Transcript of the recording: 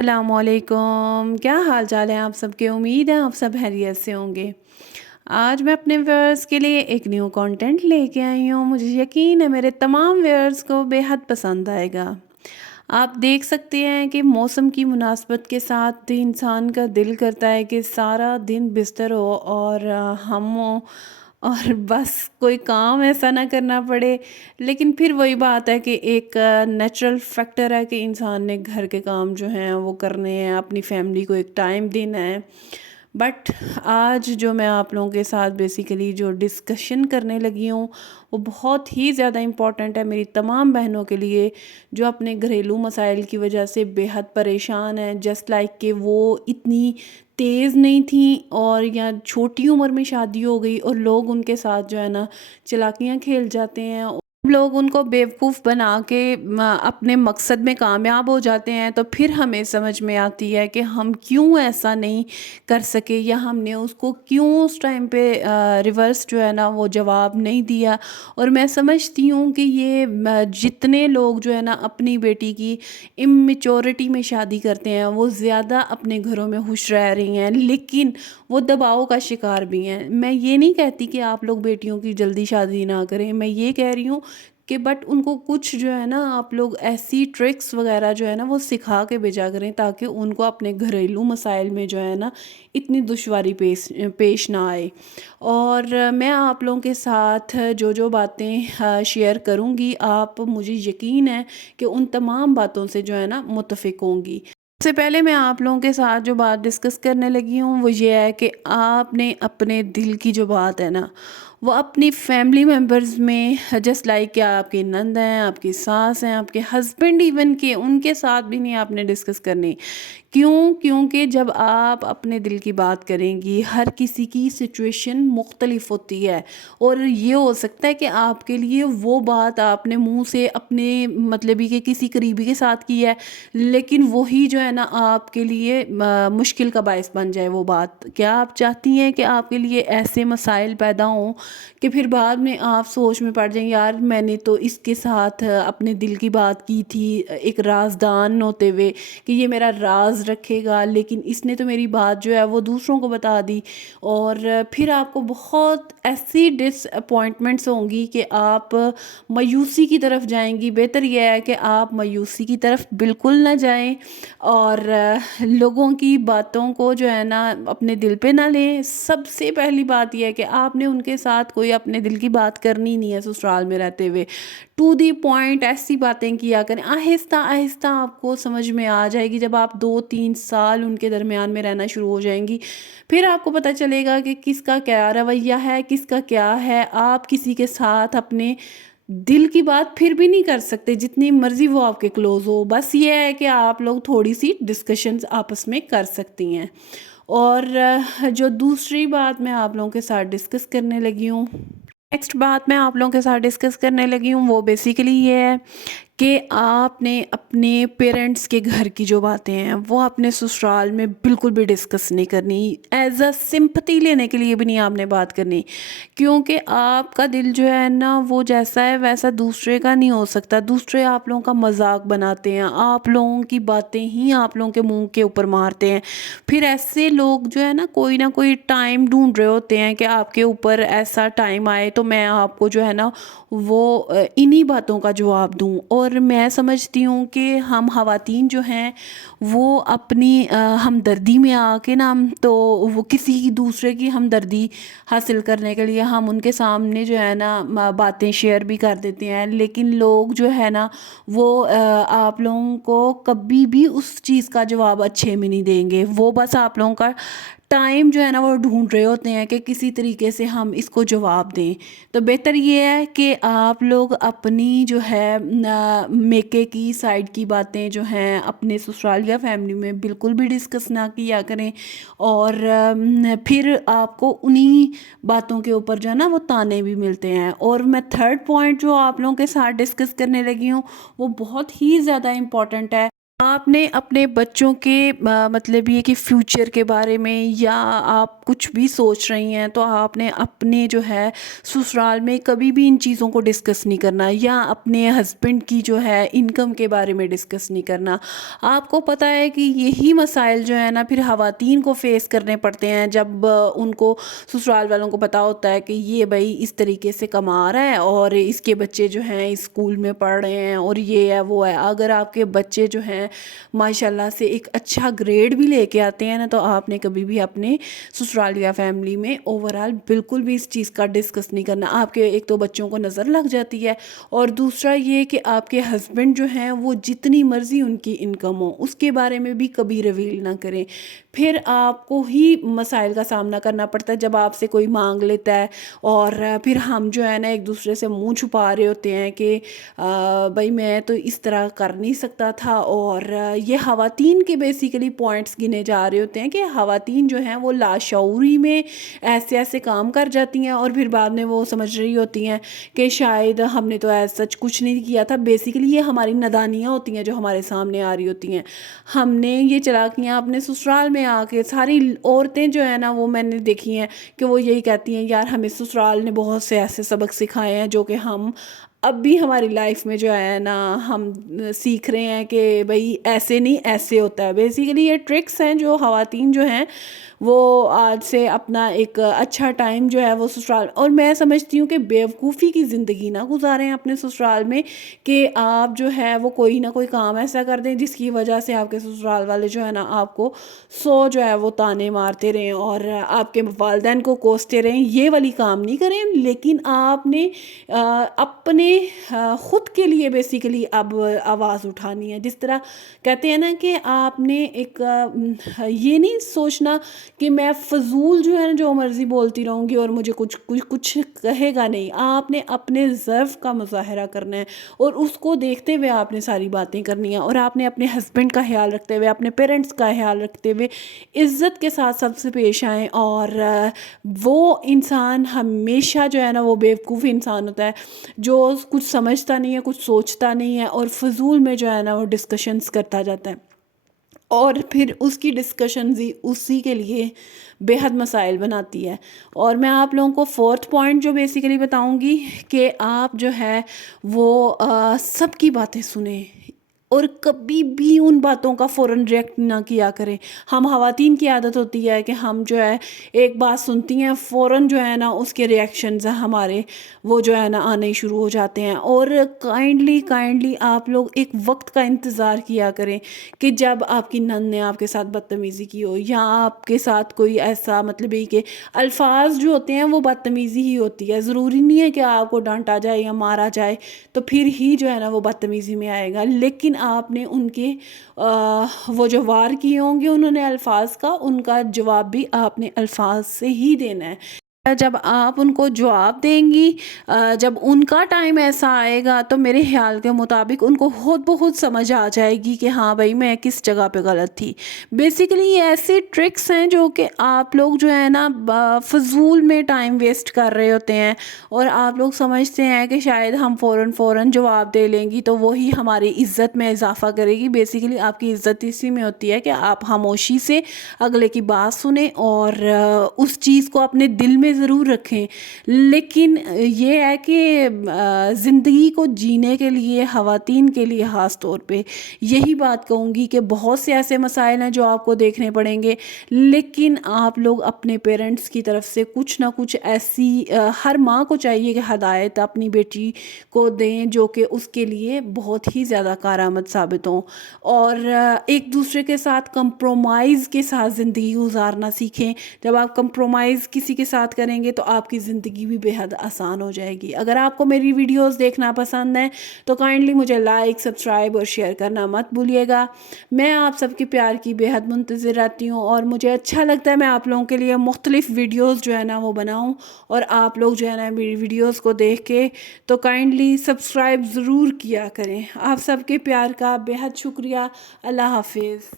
السلام علیکم، کیا حال چال ہے آپ سب کے؟ امید ہے آپ سب خیریت سے ہوں گے۔ آج میں اپنے ویورز کے لیے ایک نیو کنٹینٹ لے کے آئی ہوں۔ مجھے یقین ہے میرے تمام ویورز کو بے حد پسند آئے گا۔ آپ دیکھ سکتے ہیں کہ موسم کی مناسبت کے ساتھ انسان کا دل کرتا ہے کہ سارا دن بستر ہو اور ہم ہوں اور بس کوئی کام ایسا نہ کرنا پڑے، لیکن پھر وہی بات ہے کہ ایک نیچرل فیکٹر ہے کہ انسان نے گھر کے کام جو ہیں وہ کرنے ہیں، اپنی فیملی کو ایک ٹائم دینا ہے۔ بٹ آج جو میں آپ لوگوں کے ساتھ بیسیکلی جو ڈسکشن کرنے لگی ہوں وہ بہت ہی زیادہ امپورٹنٹ ہے میری تمام بہنوں کے لیے جو اپنے گھریلو مسائل کی وجہ سے بے حد پریشان ہیں، جسٹ لائک کہ وہ اتنی تیز نہیں تھیں اور یا چھوٹی عمر میں شادی ہو گئی اور لوگ ان کے ساتھ جو ہے نا چلاکیاں کھیل جاتے ہیں، لوگ ان کو بیوقوف بنا کے اپنے مقصد میں کامیاب ہو جاتے ہیں۔ تو پھر ہمیں سمجھ میں آتی ہے کہ ہم کیوں ایسا نہیں کر سکے یا ہم نے اس کو کیوں اس ٹائم پہ ریورس جو ہے نا وہ جواب نہیں دیا۔ اور میں سمجھتی ہوں کہ یہ جتنے لوگ جو ہے نا اپنی بیٹی کی اممیچورٹی میں شادی کرتے ہیں وہ زیادہ اپنے گھروں میں خوش رہ رہی ہیں، لیکن وہ دباؤ کا شکار بھی ہیں۔ میں یہ نہیں کہتی کہ آپ لوگ بیٹیوں کی جلدی شادی نہ کریں، میں یہ کہہ رہی ہوں کہ بٹ ان کو کچھ جو ہے نا آپ لوگ ایسی ٹرکس وغیرہ جو ہے نا وہ سکھا کے بھیجا کریں تاکہ ان کو اپنے گھریلو مسائل میں جو ہے نا اتنی دشواری پیش نہ آئے۔ اور میں آپ لوگوں کے ساتھ جو باتیں شیئر کروں گی، آپ مجھے یقین ہے کہ ان تمام باتوں سے جو ہے نا متفق ہوں گی۔ سب سے پہلے میں آپ لوگوں کے ساتھ جو بات ڈسکس کرنے لگی ہوں وہ یہ ہے کہ آپ نے اپنے دل کی جو بات ہے نا وہ اپنی فیملی ممبرز میں جسٹ لائک کہ آپ کی نند ہیں، آپ کی ساس ہیں، آپ کے ہسبینڈ ایون کے ان کے ساتھ بھی نہیں آپ نے ڈسکس کرنی۔ کیونکہ جب آپ اپنے دل کی بات کریں گی، ہر کسی کی سچویشن مختلف ہوتی ہے اور یہ ہو سکتا ہے کہ آپ کے لیے وہ بات آپ نے منہ سے اپنے مطلب ہی کہ کسی قریبی کے ساتھ کی ہے، لیکن وہی جو ہے نا آپ کے لیے مشکل کا باعث بن جائے وہ بات۔ کیا آپ چاہتی ہیں کہ آپ کے لیے ایسے مسائل پیدا ہوں کہ پھر بعد میں آپ سوچ میں پڑ جائیں یار میں نے تو اس کے ساتھ اپنے دل کی بات کی تھی ایک رازدان ہوتے ہوئے کہ یہ میرا راز رکھے گا، لیکن اس نے تو میری بات جو ہے وہ دوسروں کو بتا دی، اور پھر آپ کو بہت ایسی ڈس اپوائنٹمنٹس ہوں گی کہ آپ مایوسی کی طرف جائیں گی۔ بہتر یہ ہے کہ آپ مایوسی کی طرف بالکل نہ جائیں اور لوگوں کی باتوں کو جو ہے نا اپنے دل پہ نہ لیں۔ سب سے پہلی بات یہ ہے کہ آپ نے ان کے ساتھ کوئی اپنے دل کی بات کرنی نہیں ہے سسرال میں رہتے ہوئے۔ ٹو دی پوائنٹ ایسی باتیں کیا کریں، آہستہ آہستہ آپ کو سمجھ میں آ جائے گی۔ جب آپ 2-3 سال ان کے درمیان میں رہنا شروع ہو جائیں گی پھر آپ کو پتہ چلے گا کہ کس کا کیا رویہ ہے، کس کا کیا ہے۔ آپ کسی کے ساتھ اپنے دل کی بات پھر بھی نہیں کر سکتے جتنی مرضی وہ آپ کے کلوز ہو، بس یہ ہے کہ آپ لوگ تھوڑی سی ڈسکشنز آپس میں کر سکتی ہیں۔ اور جو دوسری بات میں آپ لوگوں کے ساتھ ڈسکس کرنے لگی ہوں، نیکسٹ بات میں آپ لوگوں کے ساتھ ڈسکس کرنے لگی ہوں وہ بیسیکلی یہ ہے کہ آپ نے اپنے پیرنٹس کے گھر کی جو باتیں ہیں وہ اپنے سسرال میں بالکل بھی ڈسکس نہیں کرنی، ایز اے سمپتھی لینے کے لیے بھی نہیں آپ نے بات کرنی، کیونکہ آپ کا دل جو ہے نا وہ جیسا ہے ویسا دوسرے کا نہیں ہو سکتا۔ دوسرے آپ لوگوں کا مذاق بناتے ہیں، آپ لوگوں کی باتیں ہی آپ لوگوں کے منہ کے اوپر مارتے ہیں، پھر ایسے لوگ جو ہے نا کوئی نہ کوئی ٹائم ڈھونڈ رہے ہوتے ہیں کہ آپ کے اوپر ایسا ٹائم آئے تو میں آپ کو جو ہے نا وہ انہی باتوں کا جواب دوں۔ اور میں سمجھتی ہوں کہ ہم خواتین جو ہیں وہ اپنی ہمدردی میں آ کے نا تو وہ کسی دوسرے کی ہمدردی حاصل کرنے کے لیے ہم ان کے سامنے جو ہے نا باتیں شیئر بھی کر دیتے ہیں، لیکن لوگ جو ہے نا وہ آپ لوگوں کو کبھی بھی اس چیز کا جواب اچھے میں نہیں دیں گے۔ وہ بس آپ لوگوں کا ٹائم جو ہے نا وہ ڈھونڈ رہے ہوتے ہیں کہ کسی طریقے سے ہم اس کو جواب دیں۔ تو بہتر یہ ہے کہ آپ لوگ اپنی جو ہے میکے کی سائڈ کی باتیں جو ہیں اپنے سسرال یا فیملی میں بالکل بھی ڈسکس نہ کیا کریں، اور پھر آپ کو انہی باتوں کے اوپر جو ہے نا وہ تانے بھی ملتے ہیں۔ اور میں تھرڈ پوائنٹ جو آپ لوگوں کے ساتھ ڈسکس کرنے لگی ہوں وہ بہت ہی زیادہ امپورٹنٹ ہے۔ آپ نے اپنے بچوں کے مطلب یہ کہ فیوچر کے بارے میں یا آپ کچھ بھی سوچ رہی ہیں تو آپ نے اپنے جو ہے سسرال میں کبھی بھی ان چیزوں کو ڈسکس نہیں کرنا، یا اپنے ہسبینڈ کی جو ہے انکم کے بارے میں ڈسکس نہیں کرنا۔ آپ کو پتہ ہے کہ یہی مسائل جو ہے نا پھر خواتین کو فیس کرنے پڑتے ہیں جب ان کو سسرال والوں کو پتہ ہوتا ہے کہ یہ بھائی اس طریقے سے کما رہا ہے اور اس کے بچے جو ہیں اسکول میں پڑھ رہے ہیں اور یہ ہے وہ ہے۔ اگر آپ کے بچے جو ہیں ماشاءاللہ سے ایک اچھا گریڈ بھی لے کے آتے ہیں نا، تو آپ نے کبھی بھی اپنے سسرال یا فیملی میں اوورال بالکل بھی اس چیز کا ڈسکس نہیں کرنا۔ آپ کے ایک تو بچوں کو نظر لگ جاتی ہے، اور دوسرا یہ کہ آپ کے ہسبینڈ جو ہیں وہ جتنی مرضی ان کی انکم ہو اس کے بارے میں بھی کبھی ریویل نہ کریں، پھر آپ کو ہی مسائل کا سامنا کرنا پڑتا ہے جب آپ سے کوئی مانگ لیتا ہے، اور پھر ہم جو ہے نا ایک دوسرے سے منہ چھپا رہے ہوتے ہیں کہ بھائی میں تو اس طرح کر نہیں سکتا تھا۔ اور یہ خواتین کے بیسیکلی پوائنٹس گنے جا رہے ہوتے ہیں کہ خواتین جو ہیں وہ لاشعوری میں ایسے ایسے کام کر جاتی ہیں، اور پھر بعد میں وہ سمجھ رہی ہوتی ہیں کہ شاید ہم نے تو ایسا سچ کچھ نہیں کیا تھا۔ بیسیکلی یہ ہماری نادانیاں ہوتی ہیں جو ہمارے سامنے آ رہی ہوتی ہیں۔ ہم نے یہ چلاکیاں اپنے سسرال میں آ کے، ساری عورتیں جو ہیں نا وہ میں نے دیکھی ہیں کہ وہ یہی کہتی ہیں یار ہمیں سسرال نے بہت سے ایسے سبق سکھائے ہیں جو کہ ہم اب بھی ہماری لائف میں جو ہے نا ہم سیکھ رہے ہیں کہ بھئی ایسے نہیں ایسے ہوتا ہے۔ بیسیکلی یہ ٹرکس ہیں جو خواتین جو ہیں وہ آج سے اپنا ایک اچھا ٹائم جو ہے وہ سسرال، اور میں سمجھتی ہوں کہ بیوقوفی کی زندگی نہ گزاریں اپنے سسرال میں، کہ آپ جو ہے وہ کوئی نہ کوئی کام ایسا کر دیں جس کی وجہ سے آپ کے سسرال والے جو ہے نا آپ کو جو ہے وہ تانے مارتے رہیں اور آپ کے والدین کو کوستے رہیں۔ یہ والی کام نہیں کریں، لیکن آپ نے اپنے خود کے لیے بیسیکلی اب آواز اٹھانی ہے۔ جس طرح کہتے ہیں نا کہ آپ نے ایک یہ نہیں سوچنا کہ میں فضول جو ہے نا جو مرضی بولتی رہوں گی اور مجھے کچھ کہے گا نہیں۔ آپ نے اپنے ظرف کا مظاہرہ کرنا ہے، اور اس کو دیکھتے ہوئے آپ نے ساری باتیں کرنی ہیں، اور آپ نے اپنے ہسبینڈ کا خیال رکھتے ہوئے، اپنے پیرنٹس کا خیال رکھتے ہوئے عزت کے ساتھ سب سے پیش آئیں۔ اور وہ انسان ہمیشہ جو ہے نا وہ بیوقوف انسان ہوتا ہے جو کچھ سمجھتا نہیں ہے، کچھ سوچتا نہیں ہے، اور فضول میں جو ہے نا وہ ڈسکشنز کرتا جاتا ہے، اور پھر اس کی ڈسکشنز ہی اسی کے لیے بے حد مسائل بناتی ہے۔ اور میں آپ لوگوں کو فورتھ پوائنٹ جو بیسیکلی بتاؤں گی کہ آپ جو ہے وہ سب کی باتیں سنیں، اور کبھی بھی ان باتوں کا فوراً ریئیکٹ نہ کیا کریں۔ ہم خواتین کی عادت ہوتی ہے کہ ہم جو ہے ایک بات سنتی ہیں فوراً جو ہے نا اس کے ریئیکشنز ہمارے وہ جو ہے نا آنے شروع ہو جاتے ہیں۔ اور کائنڈلی آپ لوگ ایک وقت کا انتظار کیا کریں کہ جب آپ کی نند نے آپ کے ساتھ بدتمیزی کی ہو، یا آپ کے ساتھ کوئی ایسا مطلب ہے کہ الفاظ جو ہوتے ہیں وہ بدتمیزی ہی ہوتی ہے، ضروری نہیں ہے کہ آپ کو ڈانٹا جائے یا مارا جائے تو پھر ہی جو ہے نا وہ بدتمیزی میں آئے گا، لیکن آپ نے ان کے وہ جو وار کیے ہوں گے انہوں نے الفاظ کا، ان کا جواب بھی آپ نے الفاظ سے ہی دینا ہے۔ جب آپ ان کو جواب دیں گی، جب ان کا ٹائم ایسا آئے گا تو میرے خیال کے مطابق ان کو خود بخود سمجھ آ جائے گی کہ ہاں بھائی میں کس جگہ پہ غلط تھی۔ بیسیکلی یہ ایسے ٹرکس ہیں جو کہ آپ لوگ جو ہے نا فضول میں ٹائم ویسٹ کر رہے ہوتے ہیں، اور آپ لوگ سمجھتے ہیں کہ شاید ہم فوراً جواب دے لیں گی تو وہی ہماری عزت میں اضافہ کرے گی۔ بیسیکلی آپ کی عزت اسی میں ہوتی ہے کہ آپ خاموشی سے اگلے کی بات سنیں اور اس چیز کو اپنے دل میں ضرور رکھیں، لیکن یہ ہے کہ زندگی کو جینے کے لیے خواتین کے لیے خاص طور پہ یہی بات کہوں گی کہ بہت سے ایسے مسائل ہیں جو آپ کو دیکھنے پڑیں گے، لیکن آپ لوگ اپنے پیرنٹس کی طرف سے کچھ نہ کچھ ایسی ہر ماں کو چاہیے کہ ہدایت اپنی بیٹی کو دیں جو کہ اس کے لیے بہت ہی زیادہ کارآمد ثابت ہوں، اور ایک دوسرے کے ساتھ کمپرومائز کے ساتھ زندگی گزارنا سیکھیں۔ جب آپ کمپرومائز کسی کے ساتھ کریں گے تو آپ کی زندگی بھی بے حد آسان ہو جائے گی۔ اگر آپ کو میری ویڈیوز دیکھنا پسند ہے تو کائنڈلی مجھے لائک، سبسکرائب اور شیئر کرنا مت بھولیے گا۔ میں آپ سب کے پیار کی بے حد منتظر رہتی ہوں، اور مجھے اچھا لگتا ہے میں آپ لوگوں کے لیے مختلف ویڈیوز جو ہے نا وہ بناؤں، اور آپ لوگ جو ہے نا میری ویڈیوز کو دیکھ کے تو کائنڈلی سبسکرائب ضرور کیا کریں۔ آپ سب کے پیار کا بے حد شکریہ۔ اللہ حافظ۔